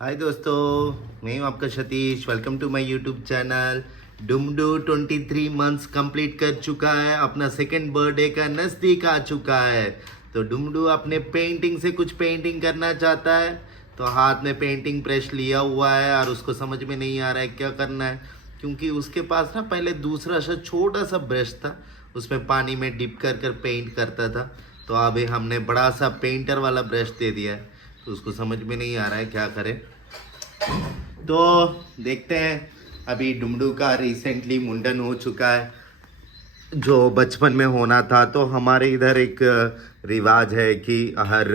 हाय दोस्तों, मैं हूं आपका Satish. Welcome to my YouTube channel. Dumdu 23 months complete कर चुका है, अपना सेकंड बर्थडे का नज़दीक आ चुका है। तो डुमडू अपने पेंटिंग से कुछ पेंटिंग करना चाहता है, तो हाथ में पेंटिंग ब्रश लिया हुआ है और उसको समझ में नहीं आ रहा है क्या करना है, क्योंकि उसके पास ना पहले दूसरा सा छोटा सा ब्रश था, उसमें पानी में डिप कर कर पेंट करता था। तो अभी हमने बड़ा सा पेंटर वाला ब्रश दे दिया है, तो उसको समझ में नहीं आ रहा है क्या करे। तो देखते हैं। अभी डुमडू का रिसेंटली मुंडन हो चुका है, जो बचपन में होना था। तो हमारे इधर एक रिवाज है कि हर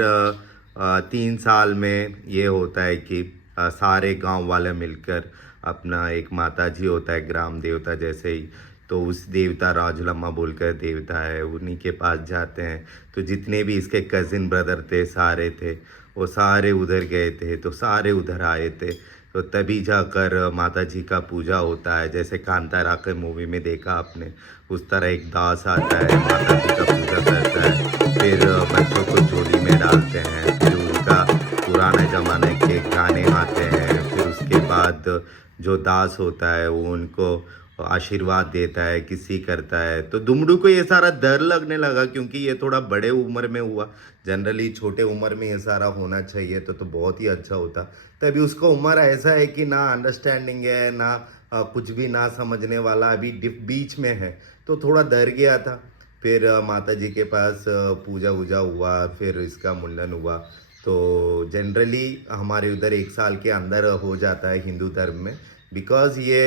3 साल में ये होता है कि सारे गांव वाले मिलकर अपना एक माता जी होता है, ग्राम देवता जैसे ही, तो उस देवता राजुलम्मा बोलकर देवता है, उन्हीं के पास जाते हैं। तो जितने भी इसके कज़िन ब्रदर थे, सारे थे, वो सारे उधर गए थे, तो सारे उधर आए थे। तो तभी जाकर माता जी का पूजा होता है, जैसे कांतारा के मूवी में देखा आपने, उस तरह एक दास आता है, माता जी का पूजा करता है, फिर बच्चों को झोली में डालते हैं, फिर उनका पुराने ज़माने के गाने आते हैं, फिर उसके बाद जो दास होता है वो उनको आशीर्वाद देता है, किसी करता है। तो दुमड़ू को ये सारा डर लगने लगा, क्योंकि ये थोड़ा बड़े उम्र में हुआ। जनरली छोटे उम्र में ये सारा होना चाहिए तो बहुत ही अच्छा होता। तभी उसका उम्र ऐसा है कि ना अंडरस्टैंडिंग है, ना कुछ भी ना समझने वाला, अभी बीच में है, तो थोड़ा डर गया था। फिर माता जी के पास पूजा वूजा हुआ, फिर इसका मुंडन हुआ। तो जनरली हमारे उधर 1 साल के अंदर हो जाता है हिंदू धर्म में, बिकॉज ये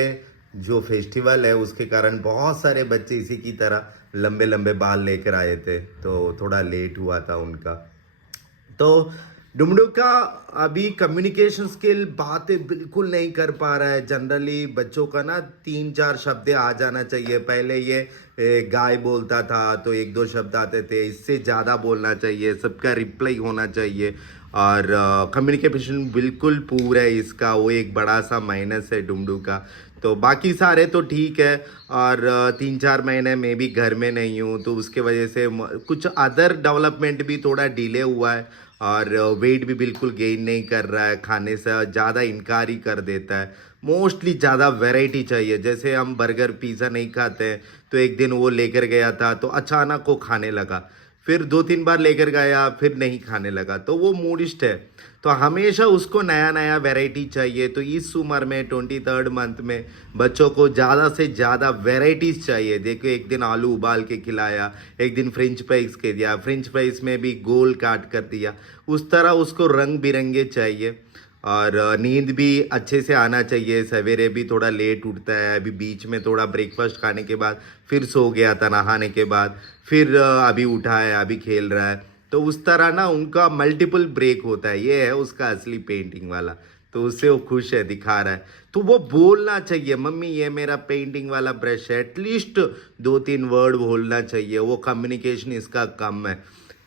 जो फेस्टिवल है उसके कारण बहुत सारे बच्चे इसी की तरह लंबे लंबे बाल लेकर आए थे, तो थोड़ा लेट हुआ था उनका। तो डुमडू का अभी कम्युनिकेशन स्किल बातें बिल्कुल नहीं कर पा रहा है। जनरली बच्चों का ना 3-4 शब्द आ जाना चाहिए। पहले ये गाय बोलता था तो 1-2 शब्द आते थे, इससे ज़्यादा बोलना चाहिए, सबका रिप्लाई होना चाहिए। और कम्युनिकेशन बिल्कुल पूरा है इसका, वो एक बड़ा सा माइनस है डुमडू का। तो बाकी सारे तो ठीक है। और 3-4 महीने में भी घर में नहीं हूँ, तो उसके वजह से कुछ अदर डेवलपमेंट भी थोड़ा डिले हुआ है। और वेट भी बिल्कुल गेन नहीं कर रहा है, खाने से ज़्यादा इनकार ही कर देता है। मोस्टली ज़्यादा वैरायटी चाहिए, जैसे हम बर्गर पिज़्ज़ा नहीं खाते हैं, तो एक दिन वो लेकर गया था तो अचानक वो खाने लगा, फिर 2-3 बार लेकर गया, फिर नहीं खाने लगा, तो वो मूडिस्ट है। तो हमेशा उसको नया नया वैरायटी चाहिए। तो इस उम्र में 23rd मंथ में बच्चों को ज़्यादा से ज़्यादा वैरायटीज़ चाहिए। देखो, एक दिन आलू उबाल के खिलाया, एक दिन फ्रेंच फ्राइज के दिया, फ्रेंच फ्राइज में भी गोल काट कर दिया, उस तरह उसको रंग बिरंगे चाहिए। और नींद भी अच्छे से आना चाहिए। सवेरे भी थोड़ा लेट उठता है, अभी बीच में थोड़ा ब्रेकफास्ट खाने के बाद फिर सो गया था, नहाने के बाद फिर अभी उठा है, अभी खेल रहा है। तो उस तरह ना उनका मल्टीपल ब्रेक होता है। ये है उसका असली पेंटिंग वाला, तो उससे वो खुश है, दिखा रहा है। तो वो बोलना चाहिए, मम्मी ये मेरा पेंटिंग वाला ब्रश है, एटलीस्ट 2-3 वर्ड बोलना चाहिए। वो कम्युनिकेशन इसका कम है।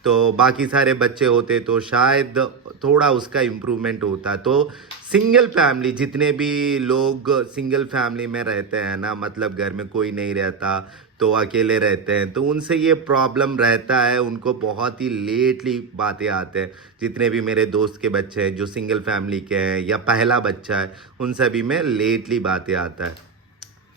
तो बाकी सारे बच्चे होते तो शायद थोड़ा उसका इम्प्रूवमेंट होता। तो सिंगल फैमिली, जितने भी लोग सिंगल फैमिली में रहते हैं ना, मतलब घर में कोई नहीं रहता तो अकेले रहते हैं, तो उनसे ये प्रॉब्लम रहता है। उनको बहुत ही लेटली बातें आते हैं। जितने भी मेरे दोस्त के बच्चे हैं जो सिंगल फैमिली के हैं या पहला बच्चा है, उन सभी में लेटली बातें आता है।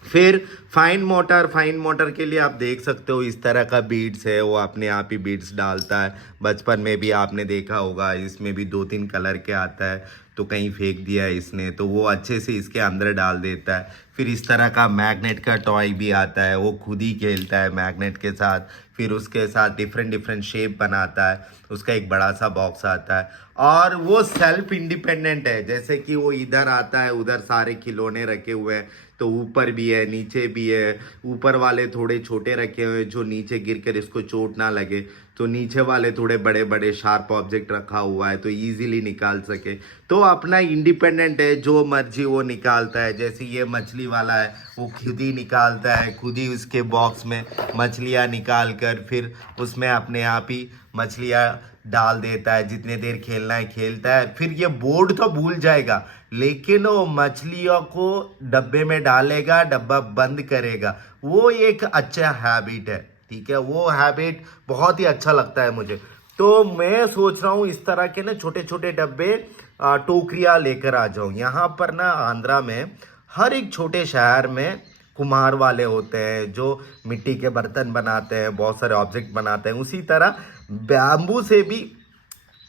फिर फाइन मोटर के लिए आप देख सकते हो इस तरह का बीड्स है, वो अपने आप ही बीड्स डालता है। बचपन में भी आपने देखा होगा, इसमें भी 2-3 कलर के आता है, तो कहीं फेंक दिया है इसने, तो वो अच्छे से इसके अंदर डाल देता है। फिर इस तरह का मैग्नेट का टॉय भी आता है, वो खुद ही खेलता है मैग्नेट के साथ। फिर उसके साथ डिफरेंट डिफरेंट शेप बनाता है, उसका एक बड़ा सा बॉक्स आता है। और वो सेल्फ इंडिपेंडेंट है, जैसे कि वो इधर आता है, उधर सारे खिलौने रखे हुए हैं, तो ऊपर भी है नीचे भी है। ऊपर वाले थोड़े छोटे रखे हुए हैं जो नीचे गिर कर इसको चोट ना लगे, तो नीचे वाले थोड़े बड़े बड़े शार्प ऑब्जेक्ट रखा हुआ है तो इजीली निकाल सके। तो अपना इंडिपेंडेंट है, जो मर्जी वो निकालता है। जैसे ये मछली वाला है, वो खुद ही निकालता है, खुद ही उसके बॉक्स में मछलियाँ निकाल कर फिर उसमें अपने आप ही मछलियाँ डाल देता है। जितने देर खेलना है खेलता है, फिर ये बोर्ड तो भूल जाएगा, लेकिन वो मछलियों को डब्बे में डालेगा, डब्बा बंद करेगा। वो एक अच्छा हैबिट है, ठीक है, वो हैबिट बहुत ही अच्छा लगता है मुझे। तो मैं सोच रहा हूँ इस तरह के ना छोटे छोटे डब्बे टोकरियाँ लेकर आ जाऊँ। यहाँ पर ना आंध्रा में हर एक छोटे शहर में कुम्हार वाले होते हैं जो मिट्टी के बर्तन बनाते हैं, बहुत सारे ऑब्जेक्ट बनाते हैं। उसी तरह बैम्बू से भी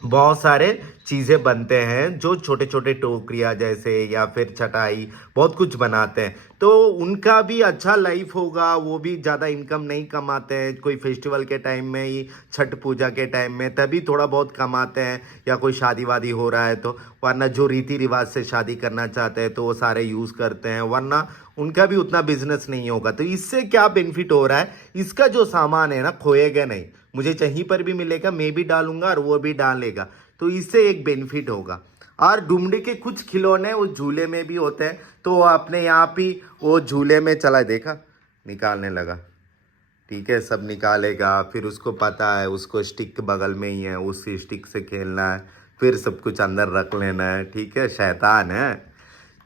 बहुत सारे चीज़ें बनते हैं जो छोटे छोटे टोकरियाँ जैसे या फिर चटाई बहुत कुछ बनाते हैं। तो उनका भी अच्छा लाइफ होगा, वो भी ज़्यादा इनकम नहीं कमाते हैं, कोई फेस्टिवल के टाइम में ही, छठ पूजा के टाइम में तभी थोड़ा बहुत कमाते हैं, या कोई शादी वादी हो रहा है तो। वरना जो रीति रिवाज से शादी करना चाहते हैं तो वो सारे यूज़ करते हैं, वरना उनका भी उतना बिजनेस नहीं होगा। तो इससे क्या बेनिफिट हो रहा है, इसका जो सामान है ना खोएगा नहीं, मुझे कहीं पर भी मिलेगा, मैं भी डालूंगा और वो भी डालेगा, तो इससे एक बेनिफिट होगा। और डुमडी के कुछ खिलौने वो झूले में भी होते हैं, तो वो अपने यहाँ भी वो झूले में चला, देखा निकालने लगा, ठीक है, सब निकालेगा। फिर उसको पता है उसको स्टिक बगल में ही है, उस स्टिक से खेलना है, फिर सब कुछ अंदर रख लेना है, ठीक है, शैतान है।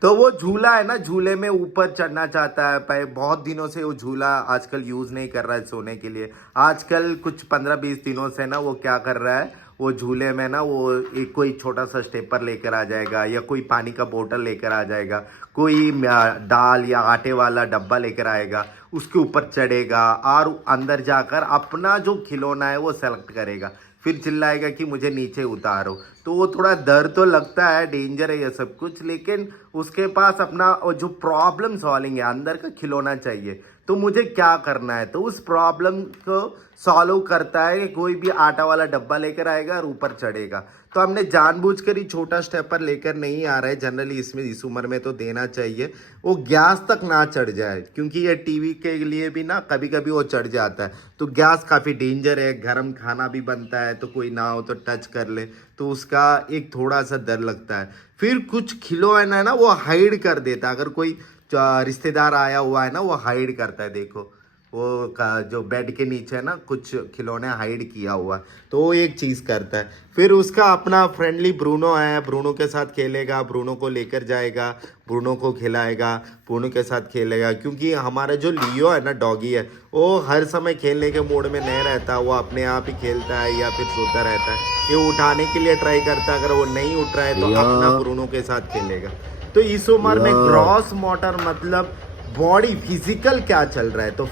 तो वो झूला है ना, झूले में ऊपर चढ़ना चाहता है, पहले बहुत दिनों से वो झूला आजकल यूज़ नहीं कर रहा है सोने के लिए। आजकल कुछ 15-20 दिनों से ना वो क्या कर रहा है, वो झूले में ना वो एक कोई छोटा सा स्टेपर लेकर आ जाएगा, या कोई पानी का बोतल लेकर आ जाएगा, कोई दाल या आटे वाला डब्बा लेकर आएगा, उसके ऊपर चढ़ेगा और अंदर जाकर अपना जो खिलौना है वो सेलेक्ट करेगा, फिर चिल्लाएगा कि मुझे नीचे उतारो। तो वो थोड़ा डर तो लगता है, डेंजर है ये सब कुछ, लेकिन उसके पास अपना जो प्रॉब्लम सॉल्विंग है, अंदर का खिलौना चाहिए, तो मुझे क्या करना है, तो उस प्रॉब्लम को सॉल्व करता है कि कोई भी आटा वाला डब्बा लेकर आएगा और ऊपर चढ़ेगा। तो हमने जानबूझकर ही छोटा स्टेपर लेकर नहीं आ रहा है, जनरली इसमें इस उम्र में तो देना चाहिए, वो गैस तक ना चढ़ जाए, क्योंकि ये टीवी के लिए भी ना कभी कभी वो चढ़ जाता है, तो गैस काफ़ी डेंजर है, गर्म खाना भी बनता है, तो कोई ना हो तो टच कर ले, तो उसका एक थोड़ा सा डर लगता है। फिर कुछ खिलौना है ना वो हाइड कर देता है, अगर कोई रिश्तेदार आया हुआ है ना वो हाइड करता है, देखो वो जो बेड के नीचे है ना कुछ खिलौने हाइड किया हुआ, तो वो एक चीज़ करता है। फिर उसका अपना फ्रेंडली ब्रूनो है, ब्रूनो के साथ खेलेगा, ब्रूनो को लेकर जाएगा, ब्रूनो को खिलाएगा, ब्रूनो के साथ खेलेगा, क्योंकि हमारा जो लियो है ना डॉगी है, वो हर समय खेलने के मूड में नहीं रहता, वो अपने आप ही खेलता है या फिर सोता रहता है, ये उठाने के लिए ट्राई करता है, अगर वो नहीं उठ रहा है तो अपना ब्रूनो के साथ खेलेगा। तो इस उम्र में ग्रॉस मोटर मतलब बॉडी फिजिकल क्या चल रहा है, तो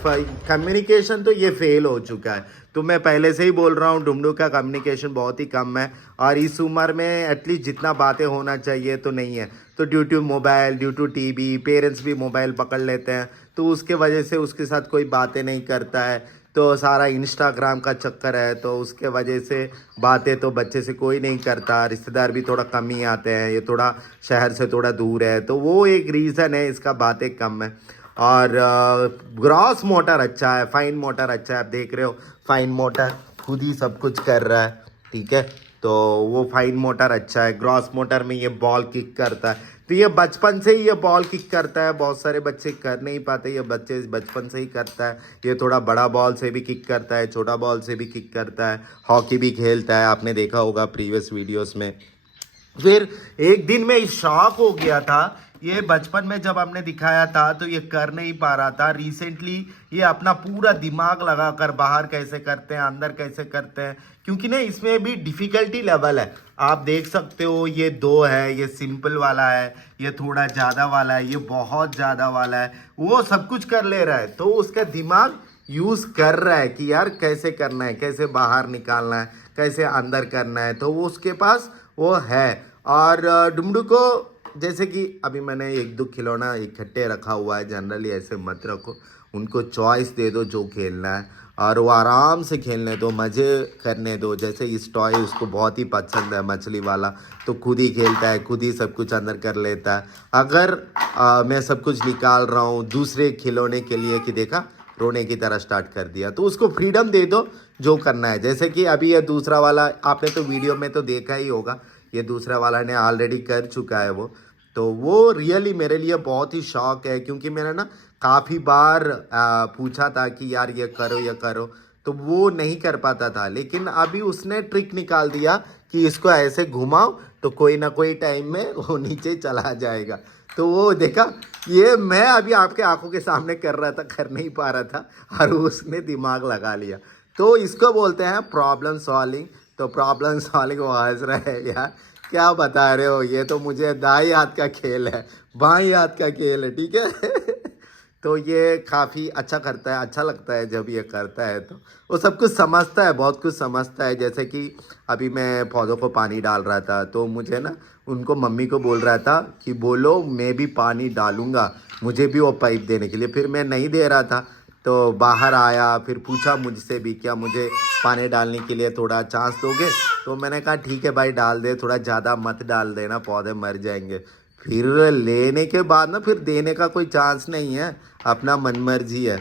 कम्युनिकेशन तो ये फेल हो चुका है। तो मैं पहले से ही बोल रहा हूँ डुमडू का कम्युनिकेशन बहुत ही कम है, और इस उम्र में एटलीस्ट जितना बातें होना चाहिए तो नहीं है। तो due to mobile, due to TV, parents भी मोबाइल पकड़ लेते हैं, तो उसके वजह से उसके साथ कोई बातें नहीं करता है, तो सारा इंस्टाग्राम का चक्कर है, तो उसके वजह से बातें तो बच्चे से कोई नहीं करता, रिश्तेदार भी थोड़ा कम ही आते हैं, ये थोड़ा शहर से थोड़ा दूर है, तो वो एक रीज़न है इसका, बातें कम है। और ग्रॉस मोटर अच्छा है, फाइन मोटर अच्छा है, आप देख रहे हो फाइन मोटर खुद ही सब कुछ कर रहा है, ठीक है, तो वो फाइन मोटर अच्छा है। ग्रॉस मोटर में ये बॉल किक करता है, तो ये बचपन से ही ये बॉल किक करता है, बहुत सारे बच्चे कर नहीं पाते, ये बच्चे बचपन से ही करता है, ये थोड़ा बड़ा बॉल से भी किक करता है, छोटा बॉल से भी किक करता है, हॉकी भी खेलता है, आपने देखा होगा प्रीवियस वीडियोस में। फिर एक दिन में शॉक हो गया था, ये बचपन में जब हमने दिखाया था तो ये कर नहीं पा रहा था, रिसेंटली ये अपना पूरा दिमाग लगाकर बाहर कैसे करते हैं, अंदर कैसे करते हैं, क्योंकि ना इसमें भी डिफ़िकल्टी लेवल है, आप देख सकते हो, ये 2 है, ये सिंपल वाला है, ये थोड़ा ज़्यादा वाला है, ये बहुत ज़्यादा वाला है, वो सब कुछ कर ले रहा है, तो उसका दिमाग यूज़ कर रहा है कि यार कैसे करना है, कैसे बाहर निकालना है, कैसे अंदर करना है, तो वो उसके पास वो है। और डुमडू को जैसे कि अभी मैंने 1-2 खिलौना इकट्ठे रखा हुआ है, जनरली ऐसे मत रखो, उनको चॉइस दे दो जो खेलना है, और वो आराम से खेलने दो, मज़े करने दो। जैसे इस टॉय उसको बहुत ही पसंद है मछली वाला, तो खुद ही खेलता है, खुद ही सब कुछ अंदर कर लेता है। अगर मैं सब कुछ निकाल रहा हूँ दूसरे खिलौने के लिए कि देखा रोने की तरह स्टार्ट कर दिया, तो उसको फ्रीडम दे दो जो करना है। जैसे कि अभी ये दूसरा वाला आपने तो वीडियो में तो देखा ही होगा, ये दूसरा वाला ने ऑलरेडी कर चुका है वो, तो वो रियली मेरे लिए बहुत ही शौक है, क्योंकि मैंने ना काफ़ी बार पूछा था कि यार ये करो, तो वो नहीं कर पाता था, लेकिन अभी उसने ट्रिक निकाल दिया कि इसको ऐसे घुमाओ तो कोई ना कोई टाइम में वो नीचे चला जाएगा। तो वो देखा, ये मैं अभी आपके आंखों के सामने कर रहा था, कर नहीं पा रहा था, और उसने दिमाग लगा लिया। तो इसको बोलते हैं प्रॉब्लम सॉल्विंग। तो प्रॉब्लम सॉल्विंग वो हंस रहा है यार, क्या बता रहे हो, ये तो मुझे दाई हाथ का खेल है, बाई हाथ का खेल है, ठीक है। तो ये काफ़ी अच्छा करता है, अच्छा लगता है जब ये करता है। तो वो सब कुछ समझता है, बहुत कुछ समझता है। जैसे कि अभी मैं पौधों को पानी डाल रहा था, तो मुझे ना उनको मम्मी को बोल रहा था कि बोलो मैं भी पानी डालूँगा, मुझे भी वो पाइप देने के लिए। फिर मैं नहीं दे रहा था, तो बाहर आया, फिर पूछा मुझसे भी क्या मुझे पानी डालने के लिए थोड़ा चांस दोगे। तो मैंने कहा ठीक है भाई डाल दे, थोड़ा ज़्यादा मत डाल देना, पौधे मर जाएंगे। फिर लेने के बाद ना फिर देने का कोई चांस नहीं है, अपना मनमर्जी है।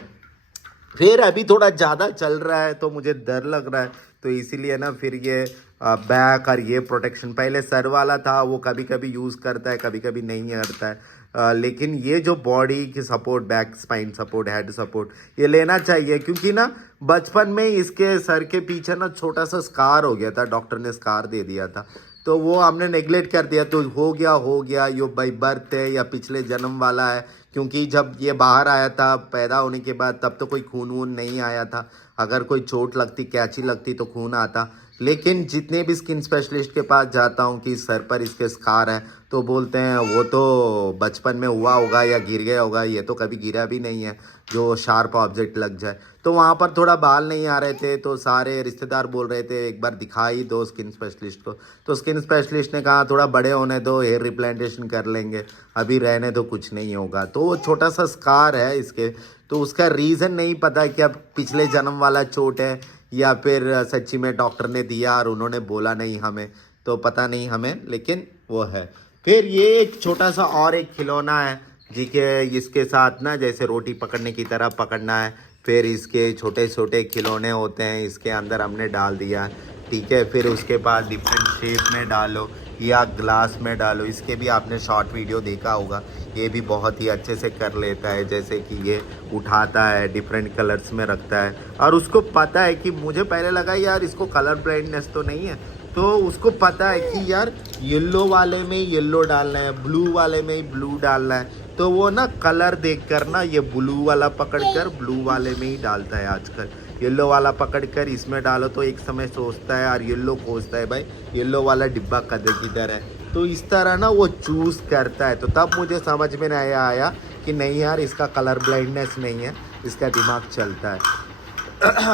फिर अभी थोड़ा ज़्यादा चल रहा है तो मुझे डर लग रहा है, तो इसीलिए ना फिर ये बैक और ये प्रोटेक्शन, पहले सर वाला था वो कभी कभी यूज़ करता है, कभी कभी नहीं करता है। लेकिन ये जो बॉडी की support, back spine support, head support, ये लेना चाहिए। क्योंकि ना बचपन में इसके सर के पीछे ना छोटा सा स्कार हो गया था, डॉक्टर ने स्कार दे दिया था, तो वो हमने नेगलेक्ट कर दिया। तो हो गया ये बाई बर्थ है या पिछले जन्म वाला है। क्योंकि जब ये बाहर आया था पैदा होने के बाद, तब तो कोई खून वून नहीं आया था। अगर कोई चोट लगती, कैंची लगती तो खून आता। लेकिन जितने भी स्किन स्पेशलिस्ट के पास जाता हूँ कि सर पर इसके स्कार हैं, तो बोलते हैं वो तो बचपन में हुआ होगा या गिर गया होगा, ये तो कभी गिरा भी नहीं है जो शार्प ऑब्जेक्ट लग जाए। तो वहाँ पर थोड़ा बाल नहीं आ रहे थे, तो सारे रिश्तेदार बोल रहे थे एक बार दिखा ही दो स्किन स्पेशलिस्ट को। तो स्किन स्पेशलिस्ट ने कहा थोड़ा बड़े होने दो, हेयर रिप्लांटेशन कर लेंगे, अभी रहने दो, कुछ नहीं होगा। तो वो छोटा सा स्कार है इसके, तो उसका रीज़न नहीं पता कि अब पिछले जन्म वाला चोट है या फिर सच्ची में डॉक्टर ने दिया और उन्होंने बोला नहीं हमें, तो पता नहीं हमें, लेकिन वो है। फिर ये एक छोटा सा और एक खिलौना है जी के, इसके साथ ना जैसे रोटी पकड़ने की तरह पकड़ना है। फिर इसके छोटे छोटे खिलौने होते हैं, इसके अंदर हमने डाल दिया, ठीक है। फिर उसके बाद डिफरेंट शेप में डालो या ग्लास में डालो। इसके भी आपने शॉर्ट वीडियो देखा होगा, ये भी बहुत ही अच्छे से कर लेता है। जैसे कि ये उठाता है, डिफरेंट कलर्स में रखता है, और उसको पता है कि मुझे पहले लगा यार इसको कलर ब्लाइंडनेस तो नहीं है, तो उसको पता है कि यार येलो वाले में येलो डालना है, ब्लू वाले में ब्लू डालना है। तो वो ना कलर देख कर ना ये ब्लू वाला पकड़ कर ब्लू वाले में ही डालता है आजकल। येलो वाला पकड़ कर इसमें डालो तो एक समय सोचता है और येलो खोजता है भाई येलो वाला डिब्बा किधर है। तो इस तरह ना वो चूज़ करता है। तो तब मुझे समझ में नहीं आया कि नहीं यार इसका कलर ब्लाइंडनेस नहीं है, इसका दिमाग चलता है।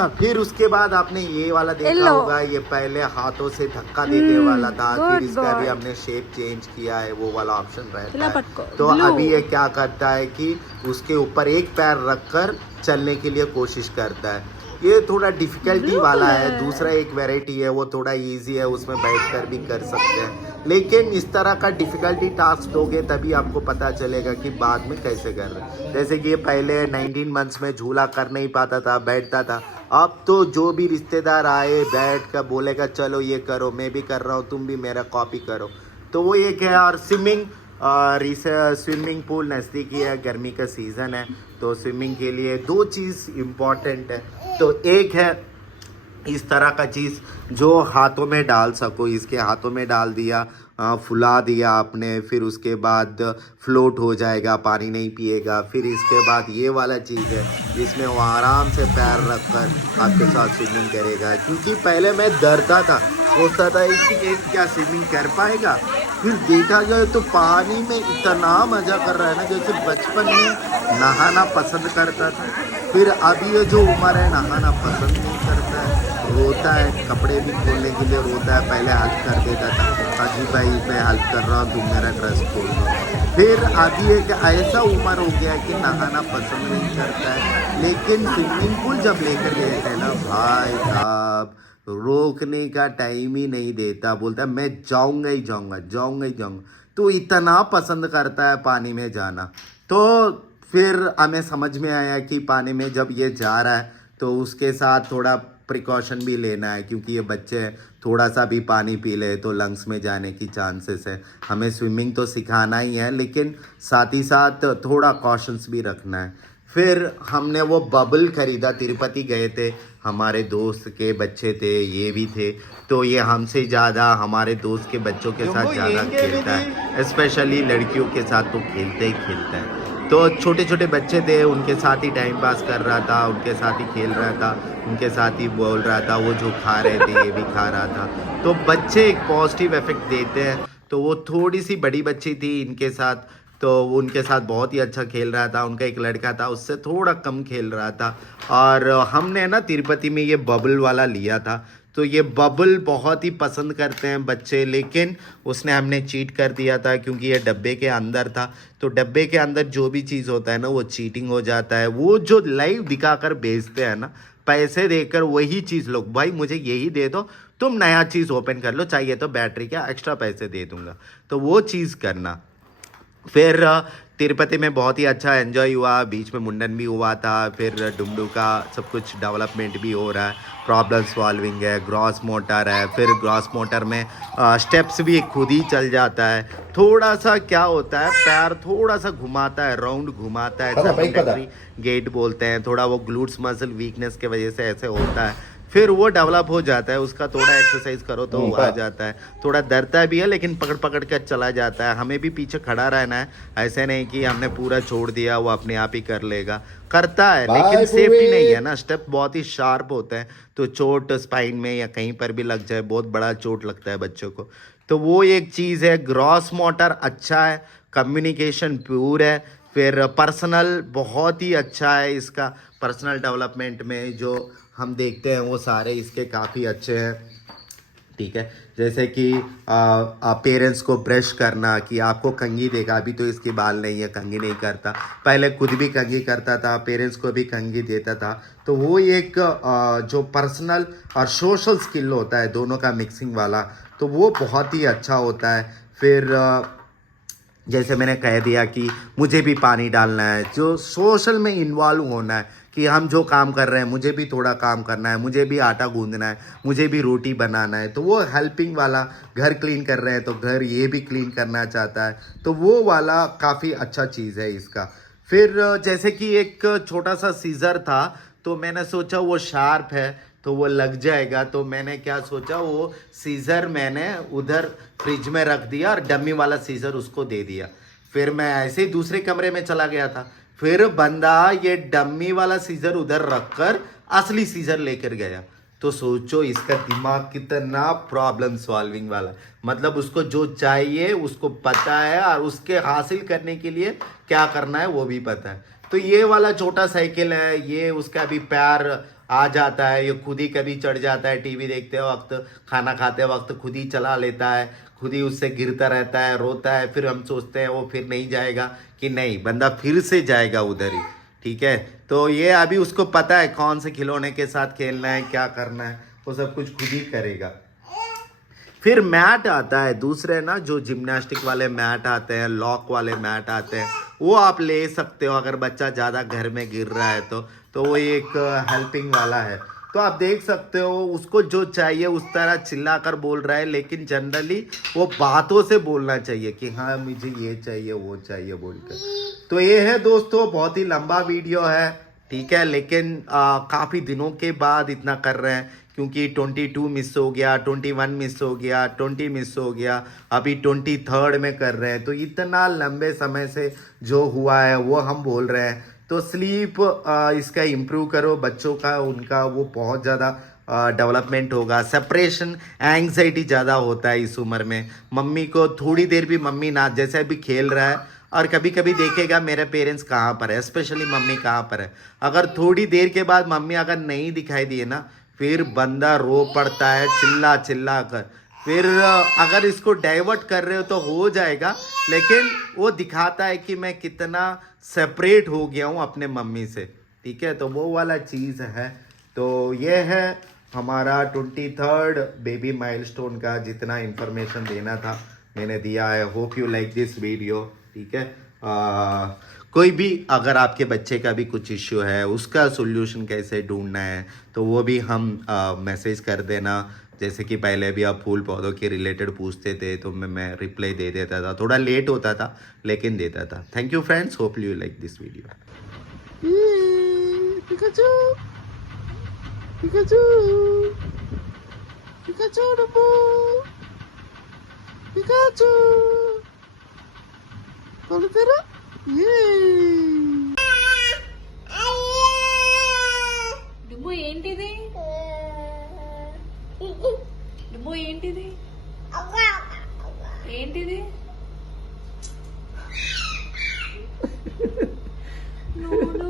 फिर उसके बाद आपने ये वाला देखा होगा, ये पहले हाथों से धक्का देने वाला था, फिर इसका भी हमने शेप चेंज किया है, वो वाला ऑप्शन रहता है। तो अभी ये क्या करता है कि उसके ऊपर एक पैर रखकर चलने के लिए कोशिश करता है। ये थोड़ा डिफिकल्टी वाला है। दूसरा एक वैरायटी है वो थोड़ा इजी है, उसमें बैठकर भी कर सकते हैं। लेकिन इस तरह का डिफिकल्टी टास्क दोगे तभी आपको पता चलेगा कि बाद में कैसे कर रहे हैं। जैसे कि ये पहले 19 मंथ्स में झूला कर नहीं पाता था, बैठता था। अब तो जो भी रिश्तेदार आए बैठ कर बोलेगा चलो ये करो, मैं भी कर रहा हूँ, तुम भी मेरा कॉपी करो। तो वो एक है। और स्विमिंग, और इस स्विमिंग पूल नज़दीकी है, गर्मी का सीज़न है, तो स्विमिंग के लिए दो चीज़ इम्पॉर्टेंट है। तो एक है इस तरह का चीज़ जो हाथों में डाल सको, इसके हाथों में डाल दिया, फुला दिया आपने, फिर उसके बाद फ्लोट हो जाएगा, पानी नहीं पिएगा। फिर इसके बाद ये वाला चीज़ है जिसमें वो आराम से पैर रख कर आपके साथ स्विमिंग करेगा। क्योंकि पहले मैं डरता था, सोचता था कि क्या स्विमिंग कर पाएगा, फिर देखा जाए तो पानी में इतना मज़ा कर रहा है ना, जैसे बचपन में नहाना पसंद करता था। फिर अभी ये जो उम्र है नहाना पसंद नहीं करता है, रोता है, कपड़े भी खोलने के लिए रोता है। पहले हेल्प कर देता था, अजी भाई मैं हेल्प कर रहा हूँ, तुम मेरा ड्रेस खोल दो। फिर अभी एक ऐसा उम्र हो गया है कि नहाना पसंद नहीं करता है। लेकिन स्विमिंग पूल जब लेकर गए थे ना भाई साहब, रोकने का टाइम ही नहीं देता, बोलता है मैं जाऊंगा ही जाऊंगा, जाऊंगा ही जाऊंगा। तो इतना पसंद करता है पानी में जाना। तो फिर हमें समझ में आया कि पानी में जब ये जा रहा है तो उसके साथ थोड़ा प्रिकॉशन भी लेना है, क्योंकि ये बच्चे थोड़ा सा भी पानी पी ले तो लंग्स में जाने की चांसेस है। हमें स्विमिंग तो सिखाना ही है, लेकिन साथ ही साथ थोड़ा कॉशंस भी रखना है। फिर हमने वो बबल खरीदा, तिरुपति गए थे, हमारे दोस्त के बच्चे थे, ये भी थे, तो ये हमसे ज़्यादा हमारे दोस्त के बच्चों के साथ ज़्यादा खेलता है, स्पेशली लड़कियों के साथ तो खेलते ही खेलता है। तो छोटे छोटे बच्चे थे, उनके साथ ही टाइम पास कर रहा था, उनके साथ ही खेल रहा था, उनके साथ ही बोल रहा था, वो जो खा रहे थे ये भी खा रहा था। तो बच्चे एक पॉजिटिव इफेक्ट देते हैं। तो वो थोड़ी सी बड़ी बच्ची थी इनके साथ, तो वो उनके साथ बहुत ही अच्छा खेल रहा था। उनका एक लड़का था, उससे थोड़ा कम खेल रहा था। और हमने ना तिरुपति में ये बबल वाला लिया था, तो ये बबल बहुत ही पसंद करते हैं बच्चे, लेकिन उसने हमने चीट कर दिया था क्योंकि ये डब्बे के अंदर था। तो डब्बे के अंदर जो भी चीज़ होता है ना वो चीटिंग हो जाता है। वो जो लाइव दिखाकर बेचते हैं ना, पैसे देकर वही चीज़ लो, भाई मुझे यही दे दो, तुम नया चीज़ ओपन कर लो, चाहिए तो बैटरी का एक्स्ट्रा पैसे दे दूंगा, तो वो चीज़ करना। फिर तिरुपति में बहुत ही अच्छा एंजॉय हुआ, बीच में मुंडन भी हुआ था। फिर डुमडू का सब कुछ डेवलपमेंट भी हो रहा है, प्रॉब्लम सॉल्विंग है, ग्रॉस मोटर है। फिर ग्रॉस मोटर में स्टेप्स भी खुद ही चल जाता है। थोड़ा सा क्या होता है, पैर थोड़ा सा घुमाता है, राउंड घुमाता है, सर्पेंटेटरी गेट बोलते हैं। थोड़ा वो ग्लूट्स मसल वीकनेस के वजह से ऐसे होता है, फिर वो डेवलप हो जाता है। उसका थोड़ा एक्सरसाइज करो तो वो आ जाता है। थोड़ा डरता भी है लेकिन पकड़ पकड़ कर चला जाता है। हमें भी पीछे खड़ा रहना है, ऐसे नहीं कि हमने पूरा छोड़ दिया, वो अपने आप ही कर लेगा, करता है लेकिन सेफ्टी नहीं है ना। स्टेप बहुत ही शार्प होते हैं, तो चोट स्पाइन में या कहीं पर भी लग जाए, बहुत बड़ा चोट लगता है बच्चों को। तो वो एक चीज़ है। ग्रॉस मोटर अच्छा है, कम्युनिकेशन प्योर है। फिर पर्सनल बहुत ही अच्छा है इसका, पर्सनल डेवलपमेंट में जो हम देखते हैं वो सारे इसके काफ़ी अच्छे हैं। ठीक है, जैसे कि पेरेंट्स को ब्रश करना, कि आपको कंघी देगा, अभी तो इसके बाल नहीं है, कंघी नहीं करता, पहले खुद भी कंघी करता था, पेरेंट्स को भी कंघी देता था। तो वो एक जो पर्सनल और सोशल स्किल होता है दोनों का मिक्सिंग वाला, तो वो बहुत ही अच्छा होता है। फिर जैसे मैंने कह दिया कि मुझे भी पानी डालना है, जो सोशल में इन्वॉल्व होना है, कि हम जो काम कर रहे हैं मुझे भी थोड़ा काम करना है, मुझे भी आटा गूंदना है, मुझे भी रोटी बनाना है। तो वो हेल्पिंग वाला, घर क्लीन कर रहे हैं तो घर ये भी क्लीन करना चाहता है, तो वो वाला काफ़ी अच्छा चीज़ है इसका। फिर जैसे कि एक छोटा सा सीज़र था, तो मैंने सोचा वो शार्प है तो वो लग जाएगा, तो मैंने क्या सोचा, वो सीज़र मैंने उधर फ्रिज में रख दिया और डमी वाला सीज़र उसको दे दिया। फिर मैं ऐसे ही दूसरे कमरे में चला गया था, फिर बंदा ये डमी वाला सीज़र उधर रखकर असली सीज़र लेकर गया। तो सोचो इसका दिमाग कितना प्रॉब्लम सॉल्विंग वाला, मतलब उसको जो चाहिए उसको पता है और उसके हासिल करने के लिए क्या करना है वो भी पता है। तो ये वाला छोटा साइकिल है, ये उसका भी पैर आ जाता है, ये खुद ही कभी चढ़ जाता है, टीवी देखते वक्त, खाना खाते वक्त खुद ही चला लेता है, खुद ही उससे गिरता रहता है, रोता है। फिर हम सोचते हैं वो फिर नहीं जाएगा, कि नहीं बंदा फिर से जाएगा उधर ही। ठीक है, तो ये अभी उसको पता है कौन से खिलौने के साथ खेलना है, क्या करना है, वो सब कुछ खुद ही करेगा। फिर मैट आता है दूसरे ना, जो जिम्नास्टिक वाले मैट आते हैं, लॉक वाले मैट आते हैं, वो आप ले सकते हो अगर बच्चा ज़्यादा घर में गिर रहा है तो वो एक हेल्पिंग वाला है। तो आप देख सकते हो उसको जो चाहिए उस तरह चिल्ला कर बोल रहा है, लेकिन जनरली वो बातों से बोलना चाहिए कि हाँ मुझे ये चाहिए वो चाहिए बोलकर। तो ये है दोस्तों, बहुत ही लंबा वीडियो है, ठीक है, लेकिन काफ़ी दिनों के बाद इतना कर रहे हैं, क्योंकि 22 मिस हो गया, 21 मिस हो गया, 20 मिस हो गया, अभी 23rd में कर रहे हैं। तो इतना लंबे समय से जो हुआ है वो हम बोल रहे हैं। तो स्लीप इसका इम्प्रूव करो बच्चों का, उनका वो बहुत ज़्यादा डेवलपमेंट होगा। सेपरेशन एंग्जाइटी ज़्यादा होता है इस उम्र में। मम्मी को थोड़ी देर भी, मम्मी ना जैसे अभी खेल रहा है और कभी कभी देखेगा मेरे पेरेंट्स कहाँ पर है, स्पेशली मम्मी कहाँ पर है, अगर थोड़ी देर के बाद मम्मी अगर नहीं दिखाई दिए ना, फिर बंदा रो पड़ता है चिल्ला चिल्ला कर। फिर अगर इसको डाइवर्ट कर रहे हो तो हो जाएगा, लेकिन वो दिखाता है कि मैं कितना सेपरेट हो गया हूँ अपने मम्मी से। ठीक है, तो वो वाला चीज़ है। तो ये है हमारा 23rd बेबी माइलस्टोन का जितना इन्फॉर्मेशन देना था मैंने दिया है। Hope you like this video. ठीक है, कोई भी अगर आपके बच्चे का भी कुछ इश्यू है, उसका सोल्यूशन कैसे ढूंढना है, तो वो भी हम मैसेज कर देना। जैसे कि पहले भी आप फूल पौधों के रिलेटेड पूछते थे तो मैं रिप्लाई दे देता था, थोड़ा लेट होता था लेकिन देता था। Thank you friends, hope you like this video. Pikachu Pikachu Pikachu डब्बू पिकाचू कॉल करो ये ఏంటిది డుమ్ము ఏంటిది ఏంటిది నోడు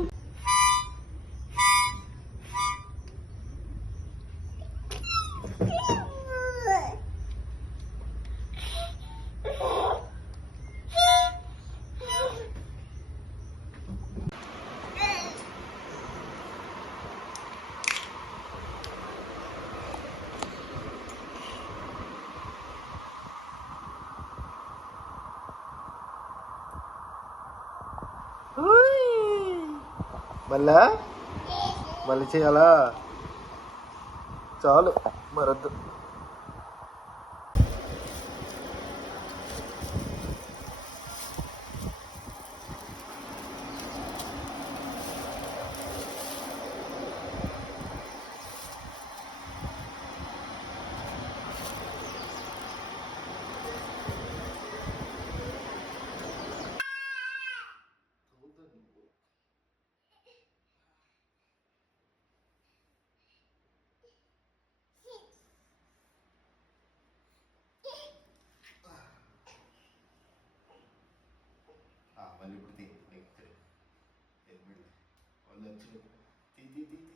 మళ్ళా మళ్ళీ చేయాలా చాలు మరొద్దు మళ్ళీ ఇప్పుడు వాళ్ళు వచ్చి తీ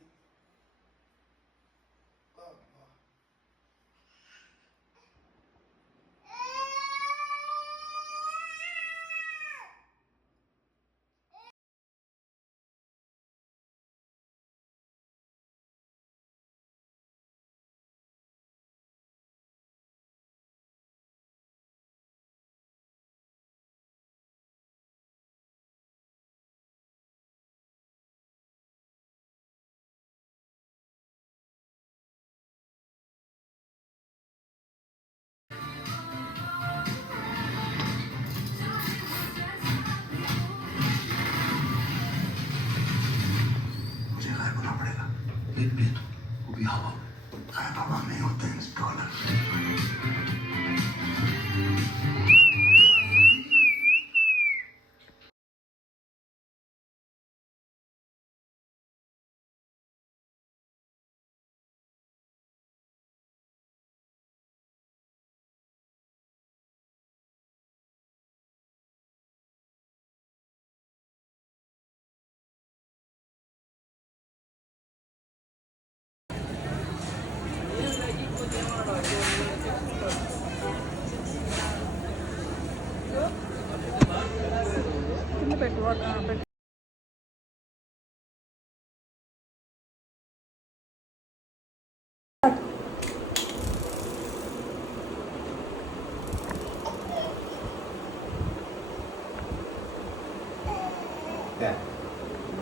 मुझे घर होना पड़ेगा एक भी तो वो भी हवा हवा में होते हैं डॉलर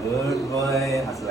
గుడ్ బాయ్ అసలు